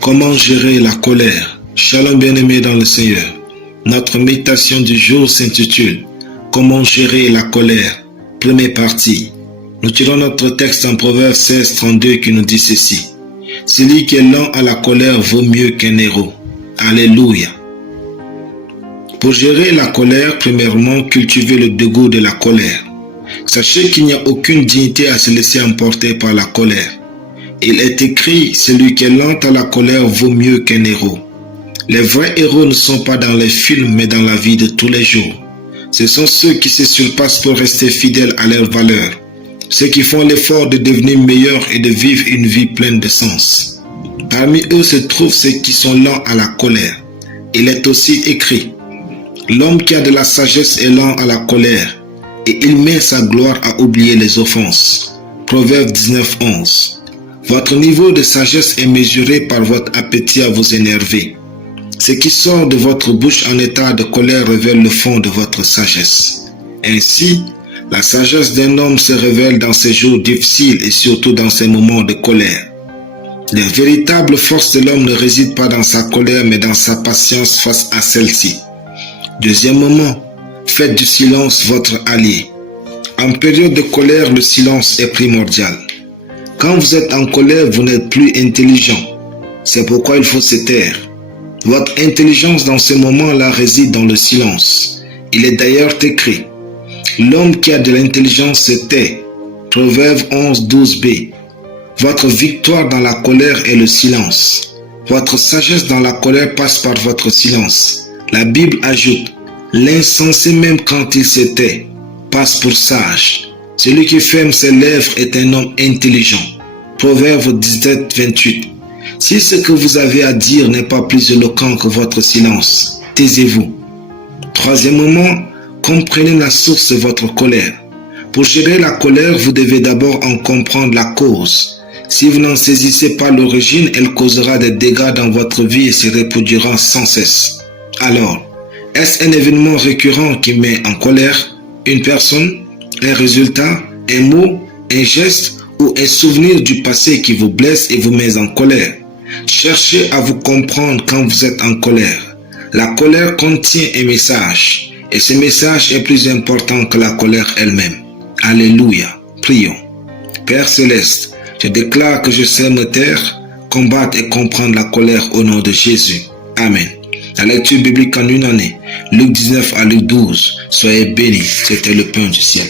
Comment gérer la colère? Shalom bien-aimés dans le Seigneur. Notre méditation du jour s'intitule Comment gérer la colère? Première partie. Nous tirons notre texte en Proverbe 16, 32 qui nous dit ceci. Celui qui est lent à la colère vaut mieux qu'un héros. Alléluia. Pour gérer la colère, premièrement, cultivez le dégoût de la colère. Sachez qu'il n'y a aucune dignité à se laisser emporter par la colère. Il est écrit, celui qui est lent à la colère vaut mieux qu'un héros. Les vrais héros ne sont pas dans les films, mais dans la vie de tous les jours. Ce sont ceux qui se surpassent pour rester fidèles à leurs valeurs. Ceux qui font l'effort de devenir meilleurs et de vivre une vie pleine de sens. Parmi eux se trouvent ceux qui sont lents à la colère. Il est aussi écrit, l'homme qui a de la sagesse est lent à la colère, et il met sa gloire à oublier les offenses. Proverbe 19, 11. Votre niveau de sagesse est mesuré par votre appétit à vous énerver. Ce qui sort de votre bouche en état de colère révèle le fond de votre sagesse. Ainsi, la sagesse d'un homme se révèle dans ses jours difficiles et surtout dans ses moments de colère. La véritable force de l'homme ne réside pas dans sa colère mais dans sa patience face à celle-ci. Deuxièmement, faites du silence votre allié. En période de colère, le silence est primordial. Quand vous êtes en colère, vous n'êtes plus intelligent. C'est pourquoi il faut se taire. Votre intelligence dans ce moment-là réside dans le silence. Il est d'ailleurs écrit, l'homme qui a de l'intelligence se tait. Proverbe 11, 12b. Votre victoire dans la colère est le silence. Votre sagesse dans la colère passe par votre silence. La Bible ajoute, l'insensé même quand il se tait, passe pour sage. Celui qui ferme ses lèvres est un homme intelligent. Proverbe 17, 28. Si ce que vous avez à dire n'est pas plus éloquent que votre silence, taisez-vous. Troisièmement, comprenez la source de votre colère. Pour gérer la colère, vous devez d'abord en comprendre la cause. Si vous n'en saisissez pas l'origine, elle causera des dégâts dans votre vie et se reproduira sans cesse. Alors, est-ce un événement récurrent qui met en colère une personne, un résultat, un mot, un geste ou un souvenir du passé qui vous blesse et vous met en colère? Cherchez à vous comprendre quand vous êtes en colère. La colère contient un message et ce message est plus important que la colère elle-même. Alléluia. Prions. Père Céleste, je déclare que je sais me taire, combattre et comprendre la colère au nom de Jésus. Amen. La lecture biblique en une année, Luc 19 à Luc 12. Soyez bénis, c'était le pain du ciel.